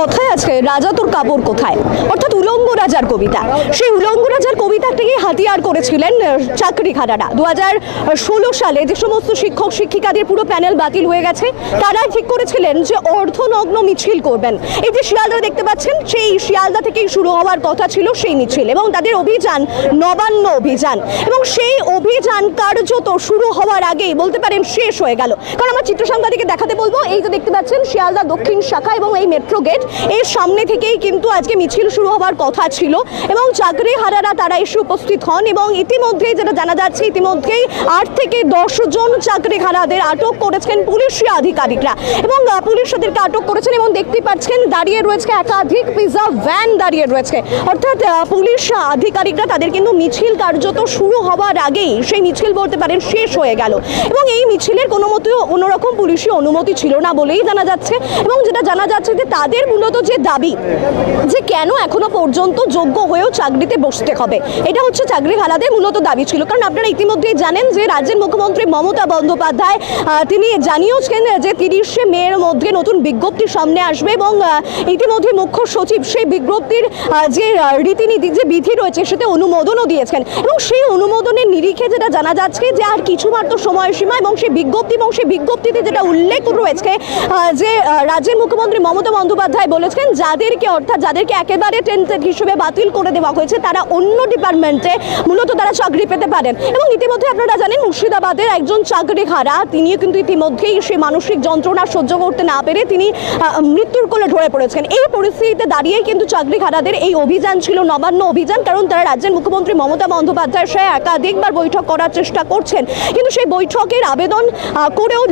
কথায় আছে রাজা তোর কাপড় কোথায়, অর্থাৎ উলঙ্গ রাজার কবিতা। সেই উলঙ্গ রাজার কবিতাটাকে হাতিয়ার করেছিলেন চাকরিহারারা। 2016 সালে যে সমস্ত শিক্ষক শিক্ষিকাদের পুরো প্যানেল বাতিল হয়ে গেছে, তারা ঠিক করেছিলেন যে অর্ধনগ্ন মিছিল করবেন। এই যে শিয়ালদা দেখতে পাচ্ছেন, সেই শিয়ালদা থেকেই শুরু হওয়ার কথা ছিল সেই মিছিল, এবং তাদের অভিযান নবান্ন অভিযান, এবং সেই অভিযান কার্যত শুরু হওয়ার আগেই বলতে পারেন শেষ হয়ে গেল। কারণ আমার চিত্র সাংবাদিককে দেখাতে বলবো, এই যে দেখতে পাচ্ছেন শিয়ালদা দক্ষিণ শাখা এবং এই মেট্রো গেট, এর সামনে থেকেই কিন্তু আজকে মিছিল শুরু হওয়ার কথা ছিল, এবং চাকরিহারারা তারা এসে উপস্থিত হন। এবং ইতিমধ্যেই যেটা জানা যাচ্ছে, ইতিমধ্যেই 8 থেকে 10 জন চাকরিহারাদের আটক করেছেন পুলিশি আধিকারিকরা, এবং পুলিশ তাদেরকে আটক করেছেন। এবং দেখতে পাচ্ছেন দাঁড়িয়ে রয়েছে একাধিক পিজা ভ্যান দাঁড়িয়ে রয়েছে, অর্থাৎ পুলিশ আধিকারিকরা তাদের কিন্তু মিছিল কার্যত শুরু হওয়ার আগেই সেই মিছিল বলতে পারেন শেষ হয়ে গেল। এবং এই মিছিলের কোনো মতেও অন্যরকম পুলিশি অনুমতি ছিল না বলেই জানা যাচ্ছে। এবং যেটা জানা যাচ্ছে যে তাদের মূলত যে দাবি, যে কেন এখনো পর্যন্ত যোগ্য হয়েও চাকরিতে বসতে হবে, এটা হচ্ছে চাকরিহারাদের মূলত দাবি ছিল। কারণ আপনারা ইতিমধ্যেই জানেন যে রাজ্যের মুখ্যমন্ত্রী মমতা বন্দ্যোপাধ্যায় তিনি জানিয়েছেন যে 30শে মের মধ্যে নতুন বিজ্ঞপ্তি সামনে আসবে, এবং ইতিমধ্যে মুখ্য সচিব সেই বিজ্ঞপ্তির যে রীতিনীতি যে বিধি রয়েছে সেটা অনুমোদনও দিয়েছেন। এবং সেই অনুমোদনের নিরিখে যেটা জানা যাচ্ছে যে আর কিছুমাত্র সময়সীমা, এবং সেই বিজ্ঞপ্তিতে যেটা উল্লেখ রয়েছে যে রাজ্যের মুখ্যমন্ত্রী মমতা বন্দ্যোপাধ্যায় বলেছেন যাদেরকে একেবারে টেন্টেড হিসেবে বাতিল করে দেওয়া হয়েছে, তারা অন্য ডিপার্টমেন্টে মূলত তারা চাকরি পেতে পারেন। এবং ইতিমধ্যে আপনারা জানেন মুর্শিদাবাদের একজন চাকরিহারা, তিনিও কিন্তু ইতিমধ্যেই সেই মানসিক যন্ত্রণা সহ্য করতে না পেরে তিনি মৃত্যুর কোলে ঢলে পড়েছেন। এই পরিস্থিতিতে দাঁড়িয়েই কিন্তু চাকরিহারাদের এই অভিযান ছিল নবান্ন অভিযান, কারণ তারা রাজ্যের মুখ্যমন্ত্রী মমতা বন্দ্যোপাধ্যায়ের সাথে একাধিকবার বৈঠক করার চেষ্টা করছেন, কিন্তু সেই বৈঠকের আবেদন করেও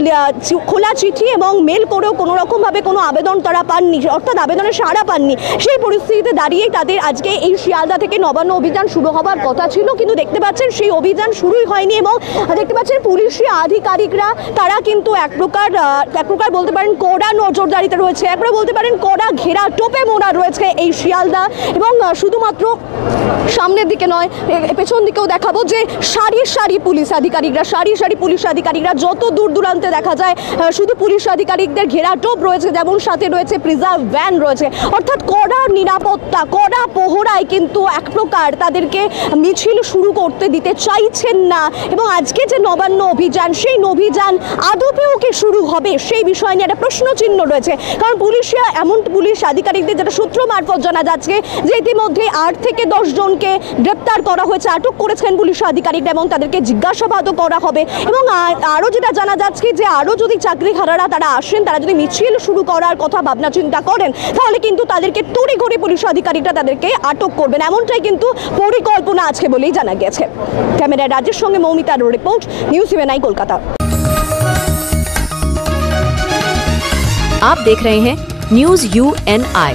খোলা চিঠি এবং মেল করেও কোনো রকমভাবে কোনো আবেদন তারা পাননি, অর্থাৎ আবেদনের সাড়া পাননি। সেই পরিস্থিতিতে দাঁড়িয়েই তাদের আজকে এই শিয়ালদা থেকে নবান্ন অভিযান শুরু হওয়ার কথা ছিল, কিন্তু দেখতে পাচ্ছেন সেই অভিযান শুরুই হয়নি। এবং দেখতে পাচ্ছেন পুলিশি আধিকারিকরা তারা কিন্তু এক প্রকার বলতে পারেন কড়া নজরদারিতে রয়েছে, একবার বলতে পারেন কড়া ঘেরা টোপে মোড়া রয়েছে এই শিয়ালদা। এবং শুধুমাত্র সামনের দিকে নয়, পেছন দিকেও দেখাবো যে সারি সারি পুলিশ আধিকারিকরা যত দূর দূরান্তে দেখা যায় শুধু পুলিশ আধিকারিকদের ঘেরা টোপ রয়েছে, যেমন সাথে রয়েছে প্রিজার্ভ ভ্যান রয়েছে, অর্থাৎ কড়া নিরাপত্তা, কড়া পোহরায় কিন্তু এক প্রকার তাদেরকে মিছিল শুরু করতে দিতে চাইছেন না। এবং আজকে যে নবান্ন অভিযান, সেই অভিযান আদপেও কি শুরু হবে সেই বিষয় নিয়ে একটা প্রশ্ন চিহ্ন রয়েছে। কারণ পুলিশ আধিকারিকদের যেটা সূত্র মারফত জানা যাচ্ছে যে ইতিমধ্যে 8 থেকে 10 জনকে গ্রেপ্তার করা হয়েছে, আটক করেছেন পুলিশ আধিকারিকরা, এবং তাদেরকে জিজ্ঞাসাবাদও করা হবে। এবং আরও যেটা জানা যাচ্ছে যে আরও যদি চাকরিহারারা তারা আসেন, তারা যদি মিছিল শুরু করার কথা ভাবনা চিন্তা করেন, তাহলে কিন্তু তাদেরকে তড়িঘড়ি পুলিশ আধিকারিকরা তাদেরকে আটক করবেন, এমনটাই কিন্তু পরিকল্পনা আছে বলেই জানা গেছে। ক্যামেরায় রাজ্যের সঙ্গে মৌমিতার রিপোর্ট, নিউজ 7 কলকাতা। आप देख रहे हैं न्यूज UNI।